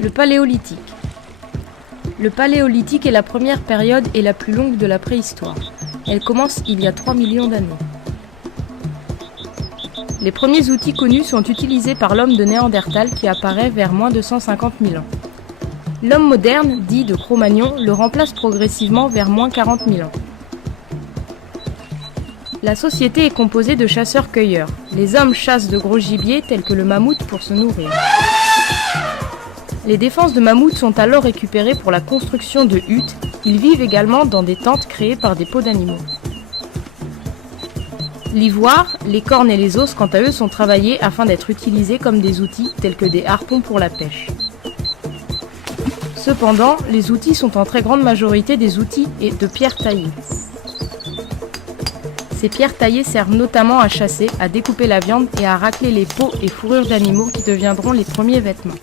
Le Paléolithique. Le Paléolithique est la première période et la plus longue de la préhistoire. Elle commence il y a 3 millions d'années. Les premiers outils connus sont utilisés par l'homme de Néandertal qui apparaît vers moins de 150 000 ans. L'homme moderne, dit de Cro-Magnon, le remplace progressivement vers moins 40 000 ans. La société est composée de chasseurs-cueilleurs. Les hommes chassent de gros gibiers tels que le mammouth pour se nourrir. Les défenses de mammouth sont alors récupérées pour la construction de huttes. Ils vivent également dans des tentes créées par des peaux d'animaux. L'ivoire, les cornes et les os, quant à eux, sont travaillés afin d'être utilisés comme des outils tels que des harpons pour la pêche. Cependant, les outils sont en très grande majorité des outils de pierre taillée. Ces pierres taillées servent notamment à chasser, à découper la viande et à racler les peaux et fourrures d'animaux qui deviendront les premiers vêtements.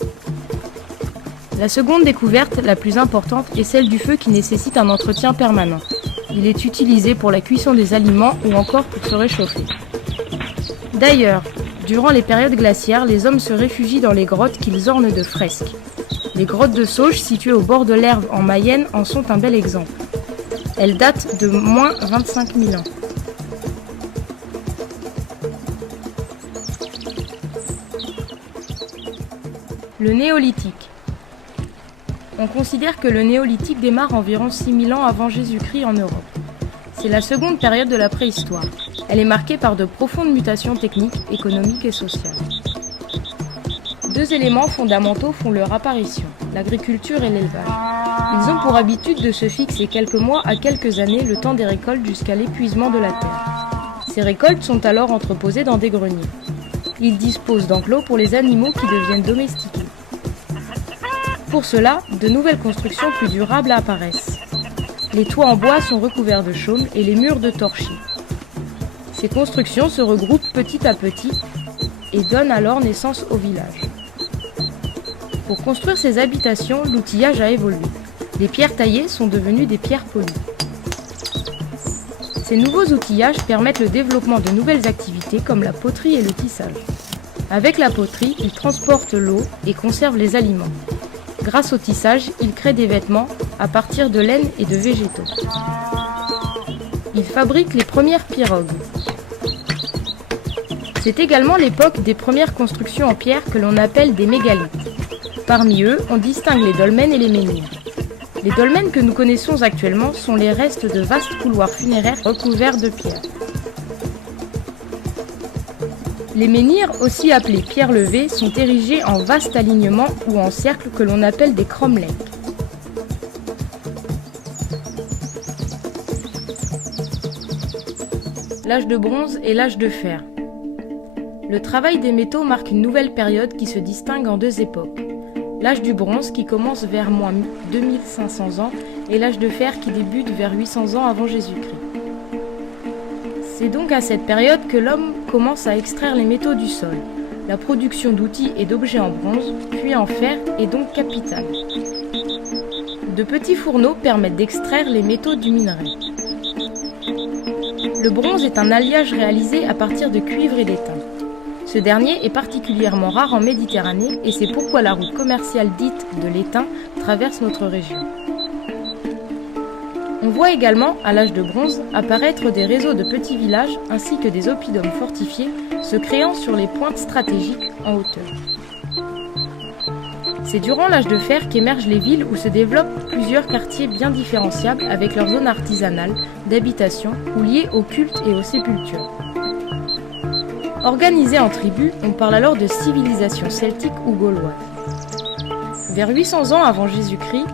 La seconde découverte, la plus importante, est celle du feu qui nécessite un entretien permanent. Il est utilisé pour la cuisson des aliments ou encore pour se réchauffer. D'ailleurs, durant les périodes glaciaires, les hommes se réfugient dans les grottes qu'ils ornent de fresques. Les grottes de Sauge, situées au bord de l'Erve en Mayenne, en sont un bel exemple. Elles datent de moins 25 000 ans. Le Néolithique. On considère que le Néolithique démarre environ 6000 ans avant Jésus-Christ en Europe. C'est la seconde période de la préhistoire. Elle est marquée par de profondes mutations techniques, économiques et sociales. Deux éléments fondamentaux font leur apparition, l'agriculture et l'élevage. Ils ont pour habitude de se fixer quelques mois à quelques années le temps des récoltes jusqu'à l'épuisement de la terre. Ces récoltes sont alors entreposées dans des greniers. Ils disposent d'enclos pour les animaux qui deviennent domestiqués. Pour cela, de nouvelles constructions plus durables apparaissent. Les toits en bois sont recouverts de chaume et les murs de torchis. Ces constructions se regroupent petit à petit et donnent alors naissance au village. Pour construire ces habitations, l'outillage a évolué. Les pierres taillées sont devenues des pierres polies. Ces nouveaux outillages permettent le développement de nouvelles activités comme la poterie et le tissage. Avec la poterie, ils transportent l'eau et conservent les aliments. Grâce au tissage, ils créent des vêtements à partir de laine et de végétaux. Ils fabriquent les premières pirogues. C'est également l'époque des premières constructions en pierre que l'on appelle des mégalithes. Parmi eux, on distingue les dolmens et les menhirs. Les dolmens que nous connaissons actuellement sont les restes de vastes couloirs funéraires recouverts de pierre. Les menhirs, aussi appelés pierres levées, sont érigés en vastes alignements ou en cercles que l'on appelle des cromlechs. L'âge de bronze et l'âge de fer. Le travail des métaux marque une nouvelle période qui se distingue en deux époques. L'âge du bronze qui commence vers moins 2500 ans et l'âge de fer qui débute vers 800 ans avant Jésus-Christ. C'est donc à cette période que l'homme commence à extraire les métaux du sol. La production d'outils et d'objets en bronze, puis en fer, est donc capitale. De petits fourneaux permettent d'extraire les métaux du minerai. Le bronze est un alliage réalisé à partir de cuivre et d'étain. Ce dernier est particulièrement rare en Méditerranée et c'est pourquoi la route commerciale dite de l'étain traverse notre région. On voit également, à l'âge de bronze, apparaître des réseaux de petits villages ainsi que des oppidums fortifiés se créant sur les pointes stratégiques en hauteur. C'est durant l'âge de fer qu'émergent les villes où se développent plusieurs quartiers bien différenciables avec leurs zones artisanales, d'habitation ou liées au culte et aux sépultures. Organisés en tribus, on parle alors de civilisation celtique ou gauloise. Vers 800 ans avant Jésus-Christ,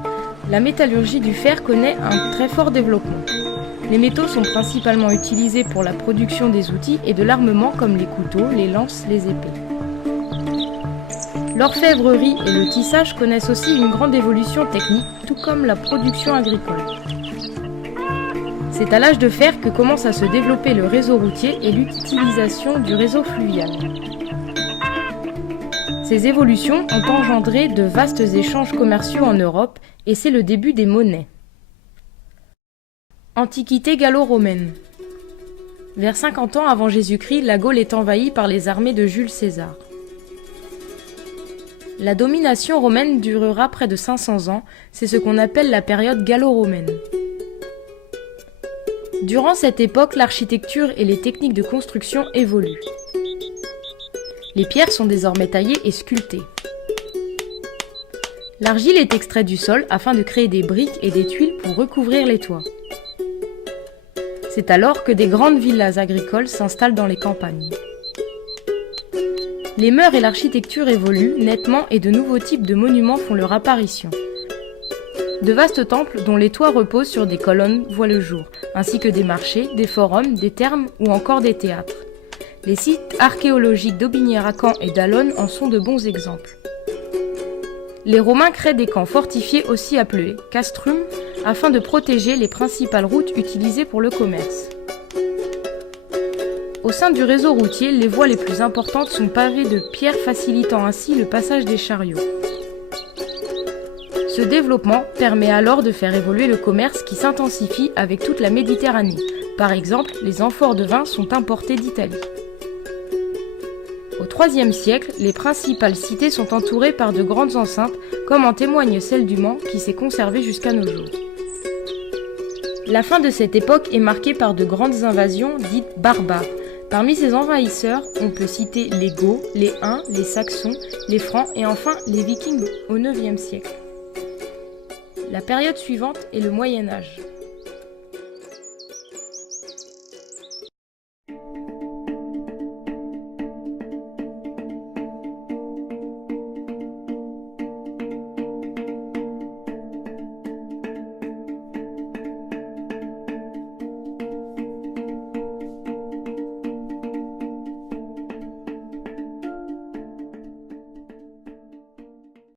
la métallurgie du fer connaît un très fort développement. Les métaux sont principalement utilisés pour la production des outils et de l'armement comme les couteaux, les lances, les épées. L'orfèvrerie et le tissage connaissent aussi une grande évolution technique, tout comme la production agricole. C'est à l'âge de fer que commence à se développer le réseau routier et l'utilisation du réseau fluvial. Ces évolutions ont engendré de vastes échanges commerciaux en Europe et c'est le début des monnaies. Antiquité gallo-romaine. Vers 50 ans avant Jésus-Christ, la Gaule est envahie par les armées de Jules César. La domination romaine durera près de 500 ans, c'est ce qu'on appelle la période gallo-romaine. Durant cette époque, l'architecture et les techniques de construction évoluent. Les pierres sont désormais taillées et sculptées. L'argile est extraite du sol afin de créer des briques et des tuiles pour recouvrir les toits. C'est alors que des grandes villas agricoles s'installent dans les campagnes. Les mœurs et l'architecture évoluent nettement et de nouveaux types de monuments font leur apparition. De vastes temples dont les toits reposent sur des colonnes voient le jour, ainsi que des marchés, des forums, des thermes ou encore des théâtres. Les sites archéologiques d'Aubigné-Racan et d'Allonnes en sont de bons exemples. Les Romains créent des camps fortifiés aussi appelés castrum afin de protéger les principales routes utilisées pour le commerce. Au sein du réseau routier, les voies les plus importantes sont pavées de pierres facilitant ainsi le passage des chariots. Ce développement permet alors de faire évoluer le commerce qui s'intensifie avec toute la Méditerranée. Par exemple, les amphores de vin sont importés d'Italie. Au IIIe siècle, les principales cités sont entourées par de grandes enceintes, comme en témoigne celle du Mans qui s'est conservée jusqu'à nos jours. La fin de cette époque est marquée par de grandes invasions dites barbares. Parmi ces envahisseurs, on peut citer les Goths, les Huns, les Saxons, les Francs et enfin les Vikings au IXe siècle. La période suivante est le Moyen Âge.